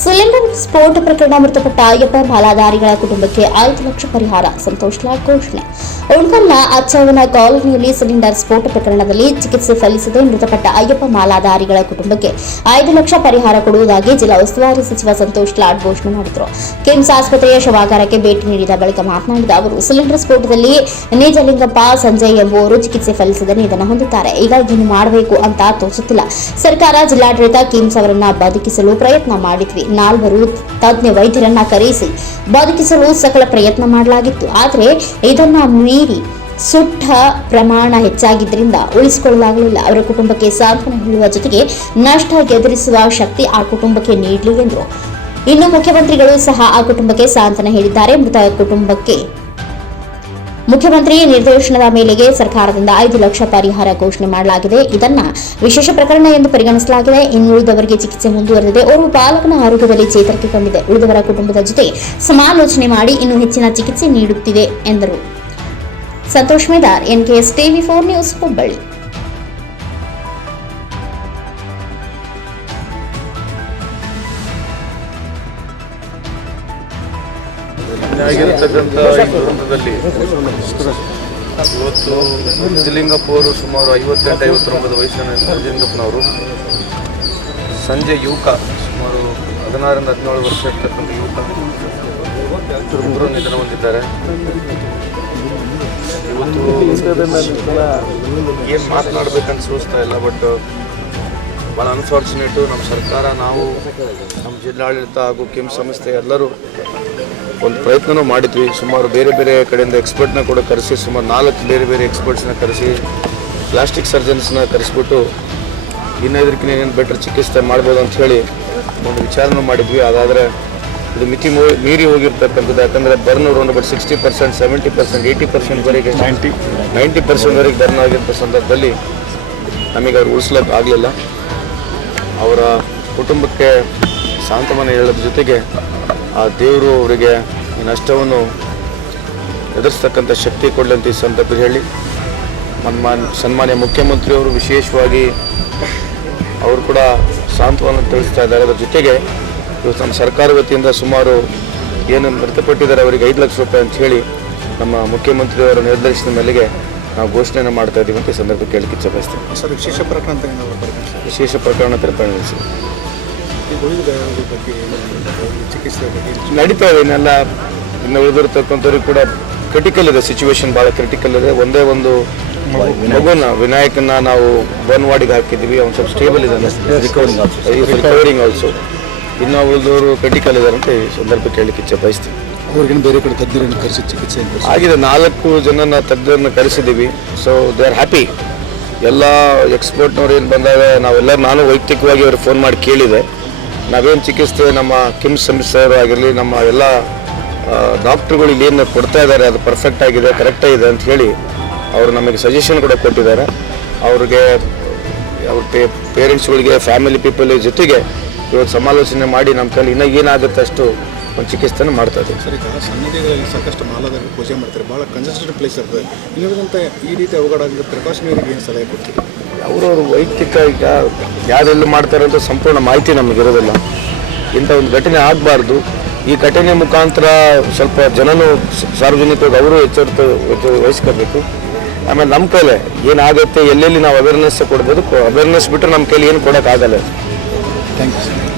Cylinder, ಸ್ಫೋಟ ಪ್ರಕರಣ ಮೃತಪಟ್ಟ ಅಯ್ಯಪ್ಪ ಮಾಲಾಧಾರಿಗಳ ಕುಟುಂಬಕ್ಕೆ ಐದು ಲಕ್ಷ ಪರಿಹಾರ. ಸಂತೋಷ್ ಲಾಡ್ ಘೋಷಣೆ. ಉಣ್ಕಲ್ನ ಅಚ್ಚವನ ಕಾಲೋನಿಯಲ್ಲಿ ಸಿಲಿಂಡರ್ ಸ್ಫೋಟ ಪ್ರಕರಣದಲ್ಲಿ ಚಿಕಿತ್ಸೆ ಸಲ್ಲಿಸದೆ ಮೃತಪಟ್ಟ ಅಯ್ಯಪ್ಪ ಮಾಲಾಧಾರಿಗಳ ಕುಟುಂಬಕ್ಕೆ ಐದು ಲಕ್ಷ ಪರಿಹಾರ ಕೊಡುವುದಾಗಿ ಜಿಲ್ಲಾ ಉಸ್ತುವಾರಿ ಸಚಿವ ಸಂತೋಷ್ ಲಾಡ್ ಘೋಷಣೆ ಮಾಡಿದರು. ಕಿಮ್ಸ್ ಆಸ್ಪತ್ರೆಯ ಶವಾಗಾರಕ್ಕೆ ಭೇಟಿ ನೀಡಿದ ಬಳಿಕ ಮಾತನಾಡಿದ ಅವರು, ಸಿಲಿಂಡರ್ ಸ್ಫೋಟದಲ್ಲಿ ನಿಜಲಿಂಗಪ್ಪ ಸಂಜಯ್ ಎಂಬುವರು ಚಿಕಿತ್ಸೆ ಫಲಿಸದೆ ನಿಧನ ಹೊಂದಿದ್ದಾರೆ. ಈಗ ಏನು ಮಾಡಬೇಕು ಅಂತ ತೋಚುತ್ತಿಲ್ಲ. ಸರ್ಕಾರ ಜಿಲ್ಲಾಡಳಿತ ಕಿಮ್ಸ್ ಅವರನ್ನ ಬದುಕಿಸಲು ಪ್ರಯತ್ನ ಮಾಡಿದ್ವಿ. ನಾಲ್ವರು ತಜ್ಞ ವೈದ್ಯರನ್ನ ಕರೆಸಿ ಬದುಕಿಸಲು ಸಕಲ ಪ್ರಯತ್ನ ಮಾಡಲಾಗಿತ್ತು. ಆದರೆ ಇದನ್ನ ಮೀರಿ ಸುಟ್ಟ ಪ್ರಮಾಣ ಹೆಚ್ಚಾಗಿದ್ದರಿಂದ ಉಳಿಸಿಕೊಳ್ಳಲಾಗಲಿಲ್ಲ. ಅವರ ಕುಟುಂಬಕ್ಕೆ ಸಾಂತ್ವನ ಹೇಳುವ ಜೊತೆಗೆ ನಷ್ಟ ಎದುರಿಸುವ ಶಕ್ತಿ ಆ ಕುಟುಂಬಕ್ಕೆ ನೀಡಲಿ ಎಂದರು. ಇನ್ನು ಮುಖ್ಯಮಂತ್ರಿಗಳು ಸಹ ಆ ಕುಟುಂಬಕ್ಕೆ ಸಾಂತ್ವನ ಹೇಳಿದ್ದಾರೆ. ಮೃತ ಕುಟುಂಬಕ್ಕೆ ಮುಖ್ಯಮಂತ್ರಿ ನಿರ್ದೇಶನದ ಮೇಲೆಗೆ ಸರ್ಕಾರದಿಂದ ಐದು ಲಕ್ಷ ಪರಿಹಾರ ಘೋಷಣೆ ಮಾಡಲಾಗಿದೆ. ಇದನ್ನ ವಿಶೇಷ ಪ್ರಕರಣ ಎಂದು ಪರಿಗಣಿಸಲಾಗಿದೆ. ಇನ್ನುಳಿದವರಿಗೆ ಚಿಕಿತ್ಸೆ ಮುಂದುವರೆದಿದೆ. ಓರ್ವ ಬಾಲಕನ ಆರೋಗ್ಯದಲ್ಲಿ ಚೇತರಿಕೆ ಕಂಡಿದೆ. ಉಳಿದವರ ಕುಟುಂಬದ ಜೊತೆ ಸಮಾಲೋಚನೆ ಮಾಡಿ ಇನ್ನೂ ಹೆಚ್ಚಿನ ಚಿಕಿತ್ಸೆ ನೀಡುತ್ತಿದೆ, ಎಂದರು. Santosh Medar, NKS TV four news, Hubballi. ಆಗಿರತಕ್ಕಂಥ ಈ ದುರಂತದಲ್ಲಿ ಇವತ್ತು ನಿಜಲಿಂಗಪ್ಪ ಅವರು ಸುಮಾರು ಐವತ್ತೆಂಟು ಐವತ್ತೊಂಬತ್ತು ವಯಸ್ಸಿನ ಸಿದ್ಧಲಿಂಗಪ್ಪನವರು ಸಂಜೆ ಯುವಕ ಸುಮಾರು ಹದಿನಾರರಿಂದ ಹದಿನೇಳು ವರ್ಷ ಇರ್ತಕ್ಕಂಥ ಯುವಕ ಇಬ್ಬರು ನಿಧನ ಹೊಂದಿದ್ದಾರೆ. ಇವತ್ತು ಏನು ಮಾತನಾಡ್ಬೇಕಂತ ಸೂಚಿಸ್ತಾ ಇಲ್ಲ ಬಟ್ ಭಾಳ ಅನ್ಫಾರ್ಚುನೇಟು ನಮ್ಮ ಸರ್ಕಾರ, ನಾವು, ನಮ್ಮ ಜಿಲ್ಲಾಡಳಿತ ಹಾಗೂ ಕೆಮ್ಮು ಸಂಸ್ಥೆ ಎಲ್ಲರೂ ಒಂದು ಪ್ರಯತ್ನನೂ ಮಾಡಿದ್ವಿ. ಸುಮಾರು ಬೇರೆ ಬೇರೆ ಕಡೆಯಿಂದ ಎಕ್ಸ್ಪರ್ಟ್ನ ಕೂಡ ಕರೆಸಿ ಸುಮಾರು ನಾಲ್ಕು ಬೇರೆ ಬೇರೆ ಎಕ್ಸ್ಪರ್ಟ್ಸ್ನ ಕರೆಸಿ ಪ್ಲಾಸ್ಟಿಕ್ ಸರ್ಜನ್ಸ್ನ ಕರೆಸ್ಬಿಟ್ಟು ಇನ್ನೈದಕ್ಕಿಂತ ಏನೇನು ಬೆಟರ್ ಚಿಕಿತ್ಸೆ ಮಾಡ್ಬೋದು ಅಂತ ಹೇಳಿ ಒಂದು ವಿಚಾರನೂ ಮಾಡಿದ್ವಿ. ಅದಾದರೆ ಇದು ಮಿತಿ ಮೀರಿ ಹೋಗಿರ್ತಕ್ಕಂಥದ್ದು. ಯಾಕಂದರೆ burn around but sixty percent seventy percent eighty ಪರ್ಸೆಂಟ್ವರೆಗೆ ninety ninety ಪರ್ಸೆಂಟ್ವರೆಗೆ ಬರ್ನ್ ಆಗಿರೋ ಸಂದರ್ಭದಲ್ಲಿ ನಮಗೆ ಅವ್ರು ಉಳಿಸ್ಲಕ್ಕೆ ಆಗಲಿಲ್ಲ. ಅವರ ಕುಟುಂಬಕ್ಕೆ ಸಾಂತ್ವನ ಹೇಳೋದ್ರ ಜೊತೆಗೆ ಆ ದೇವರು ಅವರಿಗೆ ಈ ನಷ್ಟವನ್ನು ಎದುರಿಸ್ತಕ್ಕಂಥ ಶಕ್ತಿ ಕೊಡಲಂತ ಅಂತ ಈ ಸಂದರ್ಭದಲ್ಲಿ ಹೇಳಿ ಮನ್ಮಾನ್ ಸನ್ಮಾನ್ಯ ಮುಖ್ಯಮಂತ್ರಿಯವರು ವಿಶೇಷವಾಗಿ ಅವರು ಕೂಡ ಸಾಂತ್ವನ ತಿಳಿಸ್ತಾ ಇದ್ದಾರೆ. ಅದರ ಜೊತೆಗೆ ಇವತ್ತು ನಮ್ಮ ಸರ್ಕಾರ ವತಿಯಿಂದ ಸುಮಾರು ಏನು ಮೃತಪಟ್ಟಿದ್ದಾರೆ ಅವರಿಗೆ ಐದು ಲಕ್ಷ ರೂಪಾಯಿ ಅಂತ ಹೇಳಿ ನಮ್ಮ ಮುಖ್ಯಮಂತ್ರಿಯವರ ನಿರ್ದೇಶನದ ಮೇಲೆಗೆ ನಾವು ಘೋಷಣೆಯನ್ನು ಮಾಡ್ತಾ ಇದ್ದೀವಿ ಅಂತ ಈ ಸಂದರ್ಭ ಕೇಳಕ್ಕೆ ಇಚ್ಛೆ ಸರ್ ವಿಶೇಷ ಪ್ರಕರಣ ವಿಶೇಷ ಪ್ರಕರಣ ಅಂತ ಪರಿಗಣಿಸಿ ಬಗ್ಗೆ ನಡೀತಾ ಇದೆ ಇನ್ನೆಲ್ಲ ಇನ್ನು ಉಳಿದಿರ್ತಕ್ಕಂಥವ್ರಿಗೆ ಕೂಡ ಕ್ರಿಟಿಕಲ್ ಇದೆ ಸಿಚುವೇಶನ್ ಭಾಳ ಕ್ರಿಟಿಕಲ್ ಇದೆ. ಒಂದೇ ಒಂದು ಮಗುನ ವಿನಾಯಕನ ನಾವು ಬನ್ ವಾರ್ಡಿಗೆ ಹಾಕಿದ್ವಿ ಅವ್ನು ಸ್ವಲ್ಪ ಸ್ಟೇಬಲ್ ಇದ್ದಾನೆ. ರಿಕವರಿಂಗ್ ಆಲ್ಸೋ ಇನ್ನು ಉಳಿದವರು ಕ್ರಿಟಿಕಲ್ ಇದ್ದಾರೆ ಅಂತ ಈ ಸಂದರ್ಭ ಕೇಳಲಿಕ್ಕೆ ಇಚ್ಛೆ ಬಯಸ್ತೀವಿ ಅವ್ರಿಗೆ ಬೇರೆ ಕಡೆ ತಜ್ಞರನ್ನು ಕರೆಸಿ ಚಿಕಿತ್ಸೆ ಆಗಿದೆ ನಾಲ್ಕು ಜನನ ತಜ್ಞರನ್ನು ಕರೆಸಿದ್ದೀವಿ. ಸೊ ದೇ ಆರ್ ಹ್ಯಾಪಿ ಎಲ್ಲ ಎಕ್ಸ್ಪರ್ಟ್ನವ್ರು ಏನು ಬಂದಾಗ ನಾವೆಲ್ಲ ನಾನು ವೈಯಕ್ತಿಕವಾಗಿ ಅವ್ರಿಗೆ ಫೋನ್ ಮಾಡಿ ಕೇಳಿದೆ. ನಾವೇನು ಚಿಕಿತ್ಸೆ ನಮ್ಮ ಕಿಮ್ಸ್ ಸಂಸ್ಥೆಯವರು ಆಗಿರಲಿ, ನಮ್ಮ ಎಲ್ಲ ಡಾಕ್ಟ್ರುಗಳು ಏನು ಕೊಡ್ತಾ ಇದ್ದಾರೆ ಅದು ಪರ್ಫೆಕ್ಟ್ ಆಗಿದೆ ಕರೆಕ್ಟ್ ಇದೆ ಅಂತ ಹೇಳಿ ಅವರು ನಮಗೆ ಸಜೆಷನ್ ಕೂಡ ಕೊಟ್ಟಿದ್ದಾರೆ. ಅವ್ರಿಗೆ, ಅವ್ರ ಪೇರೆಂಟ್ಸ್ಗಳಿಗೆ ಫ್ಯಾಮಿಲಿ ಪೀಪಲ್ ಜೊತೆಗೆ ಇವತ್ತು ಸಮಾಲೋಚನೆ ಮಾಡಿ ನಮ್ಮ ಕೈಲಿ ಇನ್ನೂ ಏನಾಗುತ್ತೆ ಅಷ್ಟು ಒಂದು ಚಿಕಿತ್ಸೆಯನ್ನು ಮಾಡ್ತಾ ಇದ್ದೀವಿ. ಸರ್ ಈಗ ಸನ್ನಿಧಿಗಳಲ್ಲಿ ಸಾಕಷ್ಟು ಮಾಲಾದಲ್ಲಿ ಪೂಜೆ ಮಾಡ್ತಾರೆ. ಭಾಳ ಕಂಜೆಸ್ಟೆಡ್ ಪ್ಲೇಸ್ ಇರ್ತದೆ ಇಲ್ಲದಂತೆ ಈ ರೀತಿ ಅವಘಡ ಆಗಿದ್ರೆ ಪ್ರಿಕಾಷನರಿಗೆ ಏನು ಸಲಹೆ ಕೊಡ್ತೀವಿ ಅವರವ್ರ ವೈಯಕ್ತಿಕ ಈಗ ಯಾರೆಲ್ಲೂ ಮಾಡ್ತಾರೆ ಅಂತ ಸಂಪೂರ್ಣ ಮಾಹಿತಿ ನಮಗಿರೋದಿಲ್ಲ ಇಂಥ ಒಂದು ಘಟನೆ ಆಗಬಾರ್ದು. ಈ ಘಟನೆ ಮುಖಾಂತರ ಸ್ವಲ್ಪ ಜನನು ಸಾರ್ವಜನಿಕವಾಗಿ ಅವರು ಎಚ್ಚರಿತ ಎಚ್ಚ- ವಹಿಸ್ಕೋಬೇಕು. ಆಮೇಲೆ ನಮ್ಮ ಕೈಲೇ ಏನಾಗುತ್ತೆ ಎಲ್ಲೆಲ್ಲಿ ನಾವು ಅವೇರ್ನೆಸ್ ಕೊಡ್ಬೋದು ಅವೇರ್ನೆಸ್ ಬಿಟ್ಟರೆ ನಮ್ಮ ಕೈಲಿ ಏನು ಕೊಡೋಕ್ಕಾಗಲ್ಲ. Thank you sir